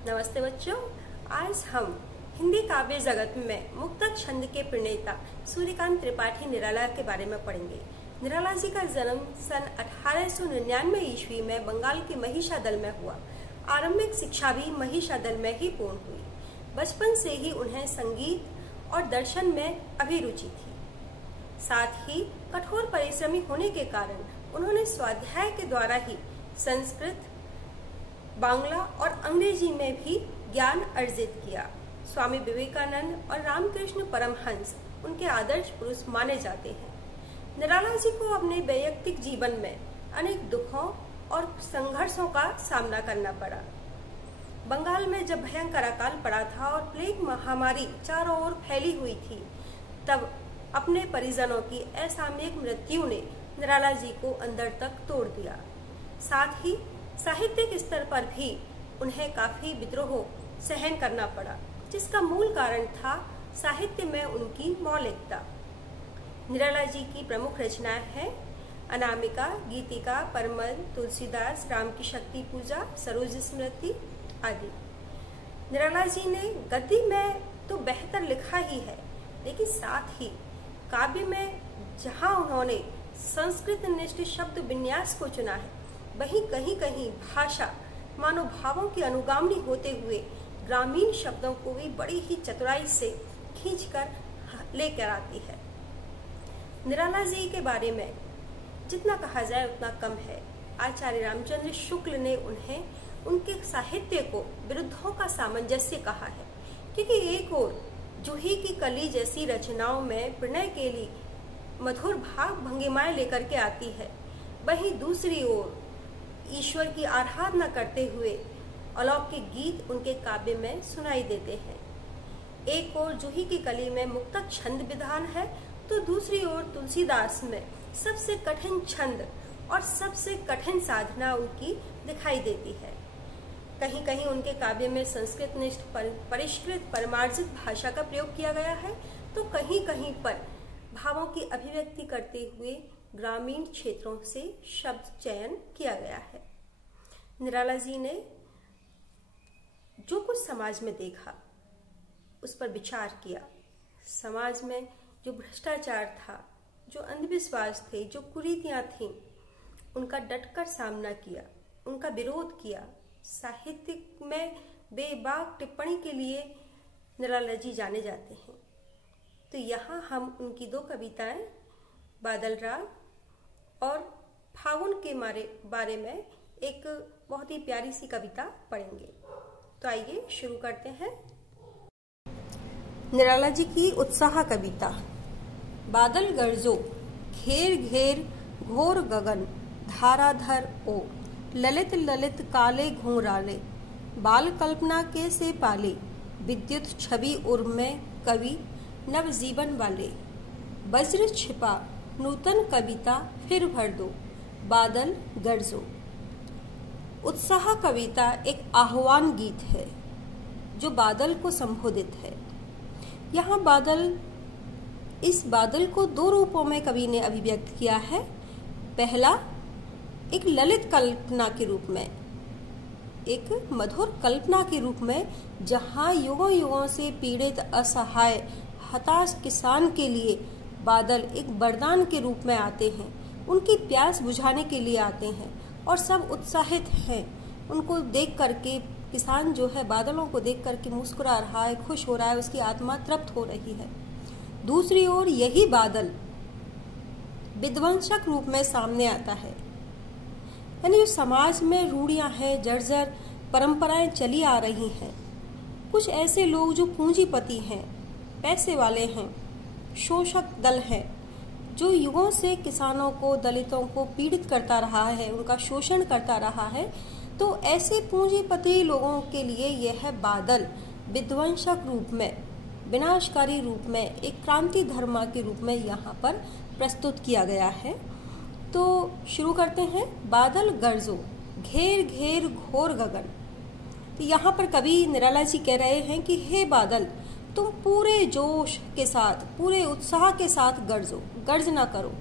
नमस्ते बच्चों, आज हम हिंदी काव्य जगत में मुक्तक छंद के प्रणेता सूर्यकांत त्रिपाठी निराला के बारे में पढ़ेंगे। निराला जी का जन्म सन 1899 ईस्वी में बंगाल के महिषादल में हुआ। आरंभिक शिक्षा भी महिषादल में ही पूर्ण हुई। बचपन से ही उन्हें संगीत और दर्शन में अभिरुचि थी। साथ ही कठोर परिश्रमी होने के कारण उन्होंने स्वाध्याय के द्वारा ही संस्कृत, बांग्ला और अंग्रेजी में भी ज्ञान अर्जित किया। स्वामी विवेकानंद और रामकृष्ण परमहंस उनके आदर्श पुरुष माने जाते हैं। निराला जी को अपने वैयक्तिक जीवन में अनेक दुखों और संघर्षों का सामना करना पड़ा। बंगाल में जब भयंकर अकाल पड़ा था और प्लेग महामारी चारों ओर फैली हुई थी, तब अपने परिजनों की असामयिक मृत्यु ने निराला जी को अंदर तक तोड़ दिया। साथ ही साहित्यिक स्तर पर भी उन्हें काफी विद्रोह सहन करना पड़ा, जिसका मूल कारण था साहित्य में उनकी मौलिकता। निराला जी की प्रमुख रचनाएं हैं अनामिका, गीतिका, परमल, तुलसीदास, राम की शक्ति पूजा, सरोज स्मृति आदि। निराला जी ने गद्य में तो बेहतर लिखा ही है, लेकिन साथ ही काव्य में जहां उन्होंने संस्कृत निष्ठ शब्द विन्यास को चुना है, वहीं कहीं कहीं भाषा मानव भावों की अनुगामी होते हुए ग्रामीण शब्दों को भी बड़ी ही चतुराई से खींचकर लेकर आती है। निराला जी के बारे में जितना कहा जाए उतना कम है। आचार्य रामचंद्र शुक्ल ने उन्हें उनके साहित्य को विरुद्धों का सामंजस्य कहा है, क्योंकि एक ओर जूही की कली जैसी रचनाओं में प्रणय के लिए मधुर भाव भंगिमाएं लेकर के आती है, वहीं दूसरी ओर ईश्वर की आराधना करते हुए अलौकिक गीत उनके काव्य में सुनाई देते हैं। एक ओर जूही की कली में मुक्तक छंद विधान है, तो दूसरी ओर तुलसीदास में सबसे कठिन छंद और सबसे कठिन साधना उनकी दिखाई देती है। कहीं कहीं उनके काव्य में संस्कृत निष्ठ परिष्कृत परमार्जित भाषा का प्रयोग किया गया है, तो कहीं कहीं पर भावों की अभिव्यक्ति करते हुए ग्रामीण क्षेत्रों से शब्द चयन किया गया है। निराला जी ने जो कुछ समाज में देखा उस पर विचार किया। समाज में जो भ्रष्टाचार था, जो अंधविश्वास थे, जो कुरीतियां थीं, उनका डटकर सामना किया, उनका विरोध किया। साहित्य में बेबाक टिप्पणी के लिए निराला जी जाने जाते हैं। तो यहाँ हम उनकी दो कविताएं बादल राग और फागुन के बारे में एक बहुत ही प्यारी सी कविता पढ़ेंगे। तो आइए शुरू करते हैं। निराला जी की उत्साह कविता। बादल गरजो, घेर घेर घोर गगन, धाराधर ओ, ललित ललित काले घुंघराले, बाल कल्पना के से पाले, विद्युत छवि उर्मे कवि नव जीवन वाले, वज्र छिपा नूतन कविता फिर भर दो, बादल गरजो। उत्साह कविता एक आह्वान गीत है जो बादल को संबोधित है। यहाँ इस बादल को दो रूपों में कवि ने अभिव्यक्त किया है। पहला एक ललित कल्पना के रूप में, एक मधुर कल्पना के रूप में, जहाँ युगों युगों से पीड़ित असहाय हताश किसान के लिए बादल एक वरदान के रूप में आते हैं, उनकी प्यास बुझाने के लिए आते हैं और सब उत्साहित हैं। उनको देख करके किसान जो है बादलों को देख करके मुस्कुरा रहा है, खुश हो रहा है, उसकी आत्मा तृप्त हो रही है। दूसरी ओर यही बादल विध्वंसक रूप में सामने आता है, यानी जो समाज में रूढ़ियां हैं, जर्जर परंपराएं चली आ रही हैं। कुछ ऐसे लोग जो पूंजीपति हैं, पैसे वाले हैं, शोषक दल है, जो युगों से किसानों को, दलितों को पीड़ित करता रहा है, उनका शोषण करता रहा है। तो ऐसे पूंजीपति लोगों के लिए यह बादल विध्वंसक रूप में, विनाशकारी रूप में, एक क्रांति धर्मा के रूप में यहाँ पर प्रस्तुत किया गया है। तो शुरू करते हैं। बादल गरजो, घेर घेर घोर गगन। तो यहाँ पर कवि निराला जी कह रहे हैं कि हे बादल, तुम पूरे जोश के साथ, पूरे उत्साह के साथ गरजो, गर्ज ना करो।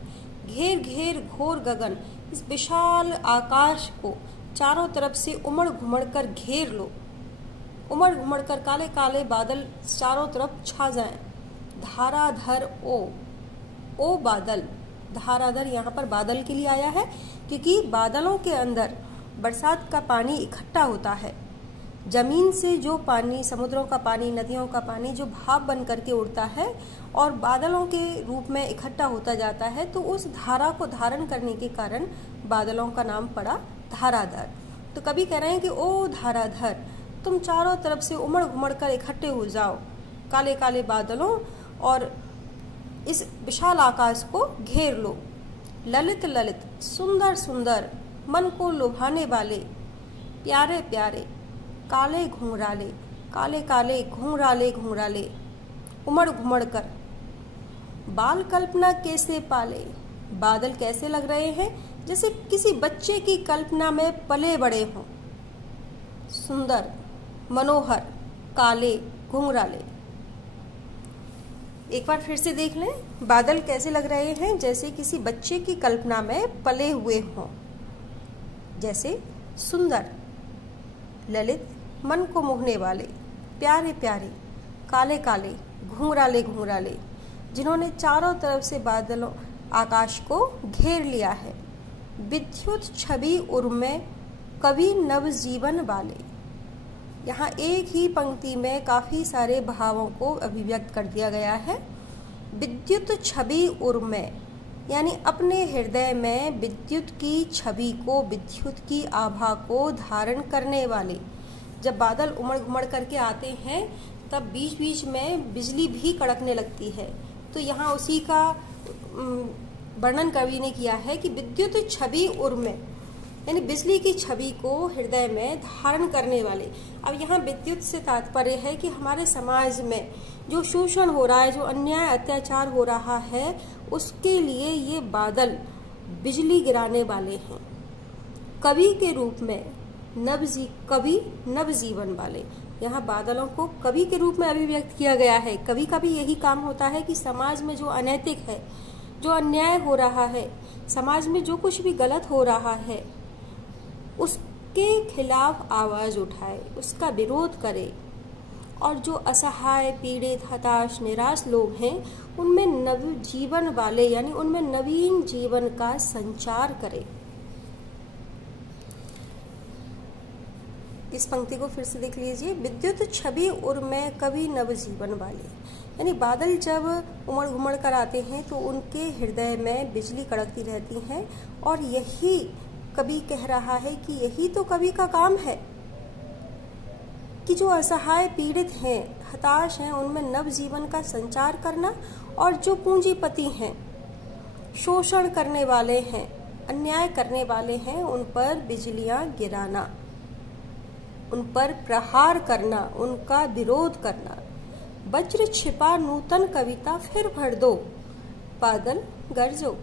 घेर घेर घोर गगन, इस विशाल आकाश को चारों तरफ से उमड़ घुमड़ कर घेर लो। उमड़ घुमड़ कर काले काले बादल चारों तरफ छा जाएं। धाराधर ओ बादल, धाराधर यहाँ पर बादल के लिए आया है क्योंकि बादलों के अंदर बरसात का पानी इकट्ठा होता है। जमीन से जो पानी, समुद्रों का पानी, नदियों का पानी जो भाप बन करके उड़ता है और बादलों के रूप में इकट्ठा होता जाता है, तो उस धारा को धारण करने के कारण बादलों का नाम पड़ा धाराधर। तो कवि कह रहे हैं कि ओ धाराधर, तुम चारों तरफ से उमड़ घुमड़ कर इकट्ठे हो जाओ काले काले बादलों और इस विशाल आकाश को घेर लो। ललित ललित, सुंदर सुंदर, मन को लुभाने वाले, प्यारे प्यारे, काले घुंघराले, काले काले, घुंघराले घुंघराले, उमड़ घुमड़ कर। बाल कल्पना कैसे पाले, बादल कैसे लग रहे हैं जैसे किसी बच्चे की कल्पना में पले बड़े हों। सुंदर, मनोहर, काले, घुंघराले। एक बार फिर से देख लें, बादल कैसे लग रहे हैं जैसे किसी बच्चे की कल्पना में पले हुए हों। जैसे सुंदर, ललित, मन को मोहने वाले, प्यारे प्यारे, काले काले, घुंघराले घुंघराले, जिन्होंने चारों तरफ से बादलों आकाश को घेर लिया है। विद्युत छवि उर्मे, कवि नवजीवन वाले। यहाँ एक ही पंक्ति में काफी सारे भावों को अभिव्यक्त कर दिया गया है। विद्युत छवि उर्मे यानी अपने हृदय में विद्युत की छवि को, विद्युत की आभा को धारण करने वाले। जब बादल उमड़ घुमड़ करके आते हैं तब बीच बीच में बिजली भी कड़कने लगती है। तो यहाँ उसी का वर्णन कवि ने किया है कि विद्युत छवि उर्मे यानी बिजली की छवि को हृदय में धारण करने वाले। अब यहाँ विद्युत से तात्पर्य है कि हमारे समाज में जो शोषण हो रहा है, जो अन्याय अत्याचार हो रहा है, उसके लिए ये बादल बिजली गिराने वाले हैं। कवि के रूप में कवि नवजीवन वाले। यहाँ बादलों को कवि के रूप में अभिव्यक्त किया गया है। कवि का भी यही काम होता है कि समाज में जो अनैतिक है, जो अन्याय हो रहा है, समाज में जो कुछ भी गलत हो रहा है, उसके खिलाफ आवाज उठाए, उसका विरोध करे और जो असहाय, पीड़ित, हताश, निराश लोग हैं उनमें नव जीवन वाले यानी उनमें नवीन जीवन का संचार करे। इस पंक्ति को फिर से देख लीजिए। विद्युत छवि उर्मे, कवि नवजीवन वाले। यानी बादल जब उमड़ घुमड़ कर आते हैं तो उनके हृदय में बिजली कड़कती रहती है और यही कवि कह रहा है कि यही तो कवि का काम है कि जो असहाय, पीड़ित हैं, हताश हैं, उनमें नव जीवन का संचार करना और जो पूंजीपति हैं, शोषण करने वाले हैं, अन्याय करने वाले हैं, उन पर बिजलियां गिराना, उन पर प्रहार करना, उनका विरोध करना। वज्र छिपा नूतन कविता फिर भर दो, बादल गरजो।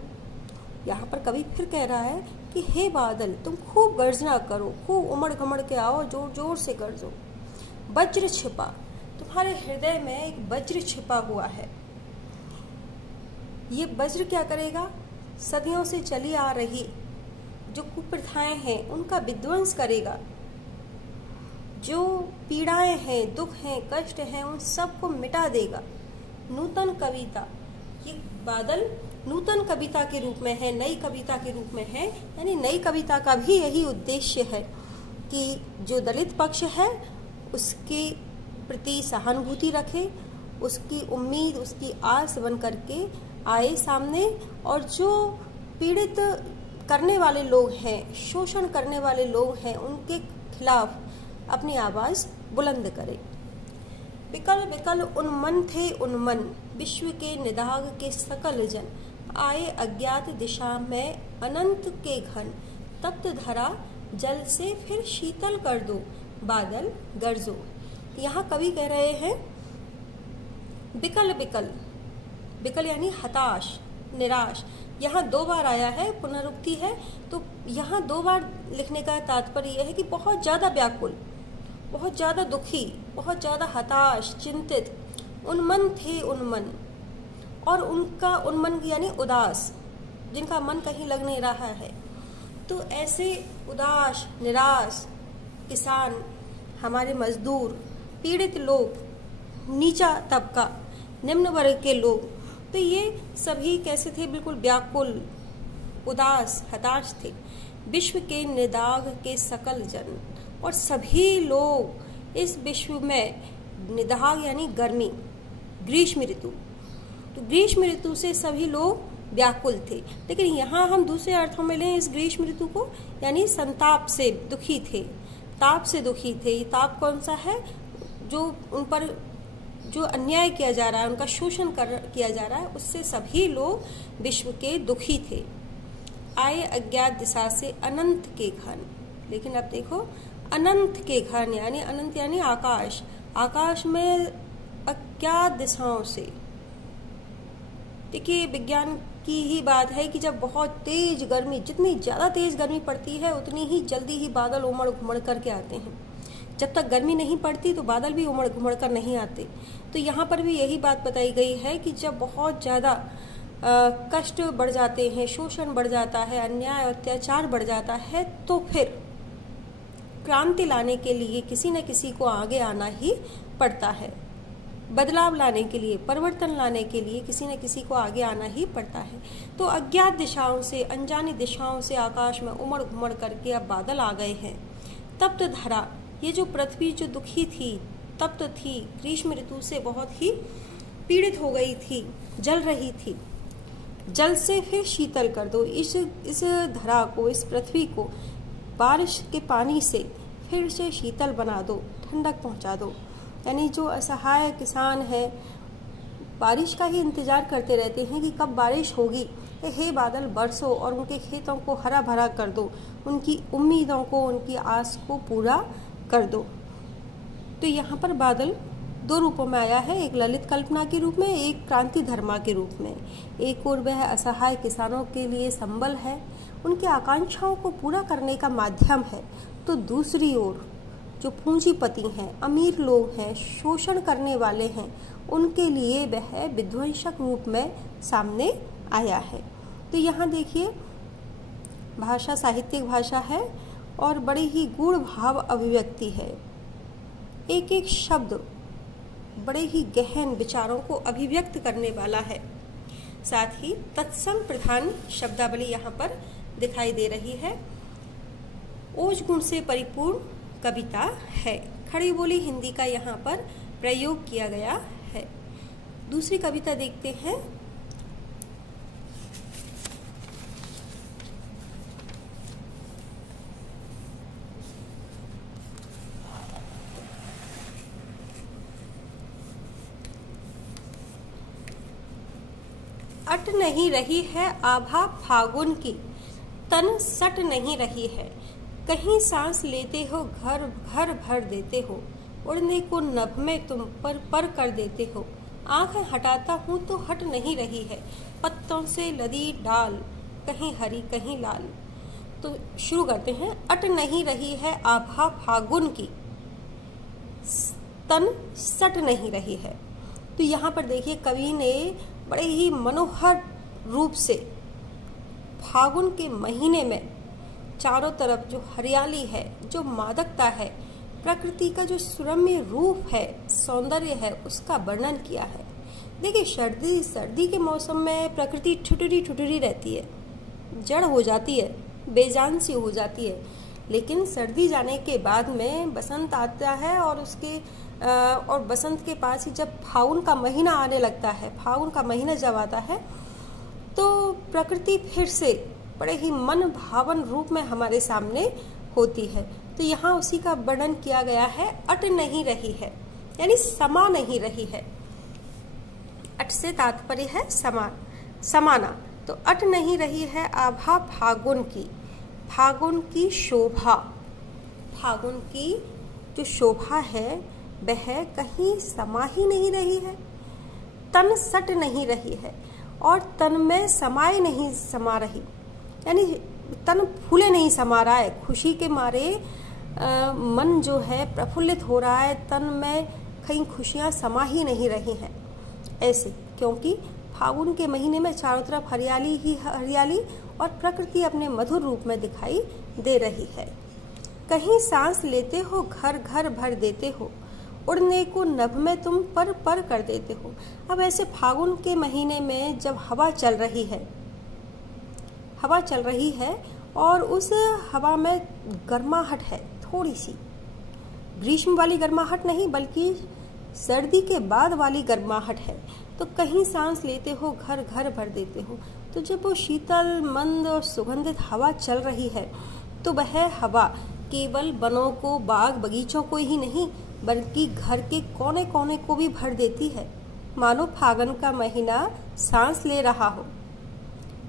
यहाँ पर कवि फिर कह रहा है कि हे बादल, तुम खूब गर्जना करो, खूब उमड़ घमड़ के आओ, जोर जोर से गरजो। वज्र छिपा, तुम्हारे हृदय में एक वज्र छिपा हुआ है। ये वज्र क्या करेगा? सदियों से चली आ रही जो कुप्रथाएं हैं उनका विध्वंस करेगा। जो पीड़ाएं हैं, दुख हैं, कष्ट हैं, उन सबको मिटा देगा। नूतन कविता, ये बादल नूतन कविता के रूप में है, नई कविता के रूप में है। यानी नई कविता का भी यही उद्देश्य है कि जो दलित पक्ष है उसके प्रति सहानुभूति रखे, उसकी उम्मीद, उसकी आस बन करके आए सामने, और जो पीड़ित करने वाले लोग हैं, शोषण करने वाले लोग हैं, उनके खिलाफ अपनी आवाज बुलंद करे। विकल विकल उन्मन थे उन्मन, विश्व के निदाग के सकल जन, आए अज्ञात दिशा में अनंत के घन, तप्त धरा जल से फिर शीतल कर दो, बादल गरजो। यहाँ कवि कह रहे हैं विकल विकल, विकल यानी हताश, निराश। यहाँ 2 बार आया है, पुनरुक्ति है, तो यहाँ 2 बार लिखने का तात्पर्य यह है कि बहुत ज्यादा व्याकुल, बहुत ज्यादा दुखी, बहुत ज्यादा हताश, चिंतित। उन्मन थे उन्मन, और उनका उन्मन यानी उदास, जिनका मन कहीं लग नहीं रहा है। तो ऐसे उदास, निराश किसान, हमारे मजदूर, पीड़ित लोग, नीचा तबका, निम्न वर्ग के लोग, तो ये सभी कैसे थे? बिल्कुल व्याकुल, उदास, हताश थे। विश्व के निदाग के सकल जन, और सभी लोग इस विश्व में, निदाग यानी गर्मी, ग्रीष्म ऋतु, तो ग्रीष्म ऋतु से सभी लोग व्याकुल थे। लेकिन यहाँ हम दूसरे अर्थों में लें इस ग्रीष्म ऋतु को, यानी संताप से दुखी थे, ताप से दुखी थे। ये ताप कौन सा है? जो उन पर जो अन्याय किया जा रहा है, उनका शोषण किया जा रहा है, उससे सभी लोग विश्व के दुखी थे। आए अज्ञात दिशा से अनंत के घन, लेकिन अब देखो अनंत के घन यानी अनंत यानी आकाश, आकाश में अज्ञात दिशाओं से। देखिए विज्ञान की ही बात है कि जब बहुत तेज गर्मी, जितनी ज़्यादा तेज गर्मी पड़ती है उतनी ही जल्दी ही बादल उमड़ घुमड़ करके आते हैं। जब तक गर्मी नहीं पड़ती तो बादल भी उमड़ घुमड़ कर नहीं आते। तो यहाँ पर भी यही बात बताई गई है कि जब बहुत ज़्यादा कष्ट बढ़ जाते हैं, शोषण बढ़ जाता है, अन्याय अत्याचार बढ़ जाता है, तो फिर क्रांति लाने के लिए किसी न किसी को आगे आना ही पड़ता है। बदलाव लाने के लिए, परिवर्तन लाने के लिए किसी न किसी को आगे आना ही पड़ता है। तो अज्ञात दिशाओं से, अनजानी दिशाओं से आकाश में उमड़ घुमड़ करके अब बादल आ गए हैं। तप्त धरा, ये जो पृथ्वी जो दुखी थी, तप्त थी, ग्रीष्म ऋतु से बहुत ही पीड़ित हो गई थी, जल रही थी, जल से फिर शीतल कर दो। इस धरा को, इस पृथ्वी को बारिश के पानी से फिर से शीतल बना दो, ठंडक पहुंचा दो। यानी जो असहाय किसान है बारिश का ही इंतजार करते रहते हैं कि कब बारिश होगी, हे बादल बरसो और उनके खेतों को हरा भरा कर दो, उनकी उम्मीदों को, उनकी आस को पूरा कर दो। तो यहाँ पर बादल दो रूपों में आया है, एक ललित कल्पना के रूप में, एक क्रांति धर्मा के रूप में। एक और वह असहाय किसानों के लिए संबल है, उनकी आकांक्षाओं को पूरा करने का माध्यम है, तो दूसरी ओर जो पूंजीपति हैं, अमीर लोग हैं, शोषण करने वाले हैं, उनके लिए वह विध्वंसक रूप में सामने आया है। तो यहाँ देखिए भाषा साहित्यिक भाषा है और बड़ी ही गूढ़ भाव अभिव्यक्ति है। एक एक शब्द बड़े ही गहन विचारों को अभिव्यक्त करने वाला है। साथ ही तत्सम प्रधान शब्दावली यहाँ पर दिखाई दे रही है। ओज गुण से परिपूर्ण कविता है। खड़ी बोली हिंदी का यहाँ पर प्रयोग किया गया है। दूसरी कविता देखते हैं। अट नहीं रही है आभा फागुन की, तन सट नहीं रही है, कहीं सांस लेते हो घर घर भर देते हो, उड़ने को नभ में तुम पर कर देते हो, आंखें हटाता हूँ तो हट नहीं रही है, पत्तों से लदी डाल, कहीं हरी कहीं लाल। तो शुरू करते हैं। अट नहीं रही है आभा फागुन की, तन सट नहीं रही है। तो यहाँ पर देखिए कवि ने बड़े ही मनोहर रूप से फागुन के महीने में चारों तरफ जो हरियाली है, जो मादकता है, प्रकृति का जो सुरम्य रूप है, सौंदर्य है, उसका वर्णन किया है। देखिए सर्दी के मौसम में प्रकृति ठुठुरी रहती है, जड़ हो जाती है, बेजान सी हो जाती है। लेकिन सर्दी जाने के बाद में बसंत आता है और और बसंत के पास ही जब फागुन का महीना आने लगता है, फागुन का महीना जब आता है तो प्रकृति फिर से बड़े ही मन भावन रूप में हमारे सामने होती है। तो यहाँ उसी का वर्णन किया गया है। अट नहीं रही है यानी समा नहीं रही है। अट से तात्पर्य है समान, समाना। तो अट नहीं रही है आभा फागुन की, फागुन की शोभा, फागुन की जो शोभा है वह कहीं समा ही नहीं रही है, तन सट नहीं रही है और तन में समाए नहीं समा रही, यानी तन फूले नहीं समा रहा है। खुशी के मारे मन जो है प्रफुल्लित हो रहा है, तन में कहीं खुशियां समा ही नहीं रही हैं। ऐसे क्योंकि फागुन के महीने में चारों तरफ हरियाली ही हरियाली और प्रकृति अपने मधुर रूप में दिखाई दे रही है। कहीं सांस लेते हो घर घर भर देते हो, उड़ने को नभ में तुम पर कर देते हो। अब ऐसे फागुन के महीने में जब हवा चल रही है और उस हवा में गर्माहट है, थोड़ी सी ग्रीष्म वाली गर्माहट नहीं बल्कि सर्दी के बाद वाली गर्माहट है, तो कहीं सांस लेते हो घर घर भर देते हो। तो जब वो शीतल मंद और सुगंधित हवा चल रही है तो वह हवा केवल वनों को, बाग बगीचों को ही नहीं बल्कि घर के कोने कोने को भी भर देती है, मानो फागुन का महीना सांस ले रहा हो।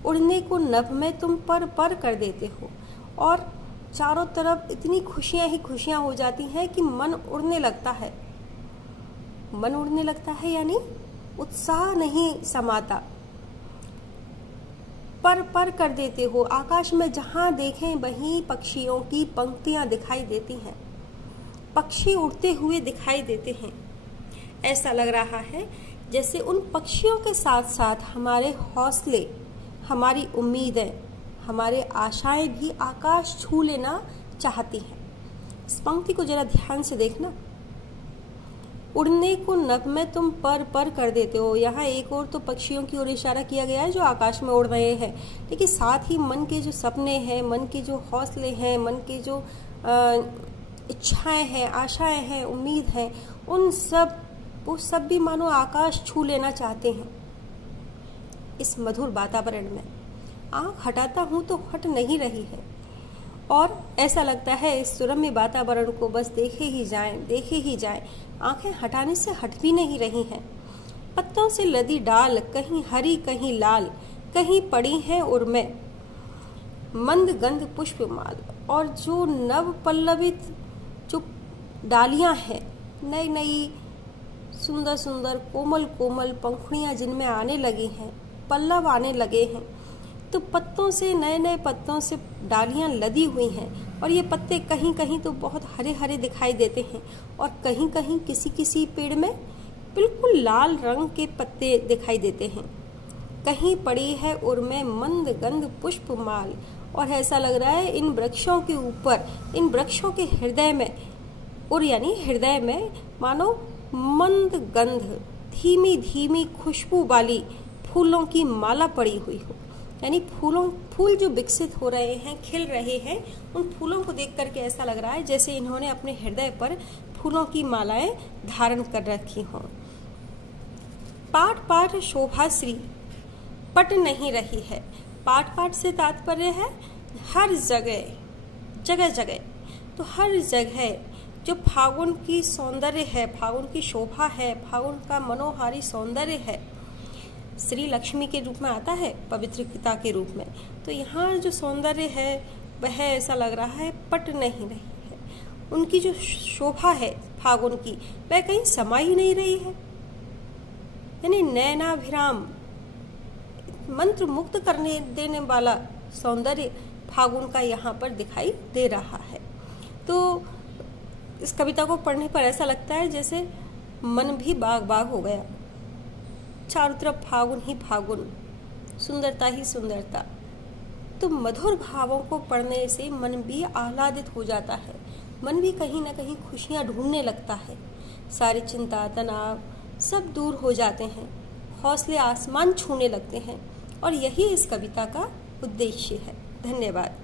उड़ने को नभ में तुम पर कर देते हो और चारों तरफ इतनी खुशियां ही खुशियां हो जाती हैं कि मन उड़ने लगता है। मन उड़ने लगता है यानी उत्साह नहीं समाता। पर कर देते हो, आकाश में जहां देखें वहीं पक्षियों की पंक्तियां दिखाई देती हैं, पक्षी उड़ते हुए दिखाई देते हैं। ऐसा लग रहा है जैसे उन पक्षियों के साथ साथ हमारे हौसले, हमारी उम्मीदें, हमारे आशाएं भी आकाश छू लेना चाहती हैं। इस पंक्ति को जरा ध्यान से देखना। उड़ने को नभ में तुम पर कर देते हो। यहाँ एक और तो पक्षियों की ओर इशारा किया गया है जो आकाश में उड़ रहे हैं, लेकिन साथ ही मन के जो सपने हैं, मन के जो हौसले हैं, मन के जो इच्छाएं हैं, आशाएं हैं, उम्मीद है, वो सब भी मानो आकाश छू लेना चाहते हैं। इस मधुर वातावरण में आँख हटाता हूँ तो हट नहीं रही है और ऐसा लगता है इस सुरम्य वातावरण को बस देखे ही जाएं। आंखें हटाने से हट भी नहीं रही हैं। पत्तों से लदी डाल, कहीं हरी कहीं लाल, कहीं पड़ी हैं उर्में मंद गंध पुष्पमाल। और जो नव पल्लवित जो डालियां हैं, नई नई सुंदर सुंदर कोमल कोमल पंखुड़ियां जिनमें आने लगी हैं, पल्लव आने लगे हैं, तो पत्तों से, नए नए पत्तों से डालियां लदी हुई हैं और ये पत्ते कहीं कहीं तो बहुत हरे हरे दिखाई देते हैं और कहीं कहीं किसी किसी पेड़ में बिल्कुल लाल रंग के पत्ते दिखाई देते हैं। कहीं पड़ी है उर्मे मंद गंध पुष्पमाल। और ऐसा लग रहा है इन वृक्षों के ऊपर, इन वृक्षों के हृदय में, और यानी हृदय में मानो मंद गंध, धीमी धीमी खुशबू वाली फूलों की माला पड़ी हुई हो। यानी फूल जो विकसित हो रहे हैं, खिल रहे हैं, उन फूलों को देख करके ऐसा लग रहा है जैसे इन्होंने अपने हृदय पर फूलों की मालाएं धारण कर रखी हों। पाट पाट शोभाश्री पट नहीं रही है। पाट पाट से तात्पर्य है हर जगह, जगह जगह। तो हर जगह जो फागुन की सौंदर्य है, फागुन की शोभा है, फागुन का मनोहारी सौंदर्य है, श्री लक्ष्मी के रूप में आता है, पवित्रता के रूप में। तो यहाँ जो सौंदर्य है वह ऐसा लग रहा है पट नहीं रही है। उनकी जो शोभा है फागुन की, वह कहीं समा ही नहीं रही है। यानी नैनाभिराम, मंत्र मुक्त करने देने वाला सौंदर्य फागुन का यहाँ पर दिखाई दे रहा है। तो इस कविता को पढ़ने पर ऐसा लगता है जैसे मन भी बाग बाग हो गया। चारों तरफ फागुन ही फागुन, सुंदरता ही सुंदरता। तो मधुर भावों को पढ़ने से मन भी आह्लादित हो जाता है, मन भी कहीं ना कहीं खुशियां ढूंढने लगता है। सारी चिंता, तनाव सब दूर हो जाते हैं, हौसले आसमान छूने लगते हैं और यही इस कविता का उद्देश्य है। धन्यवाद।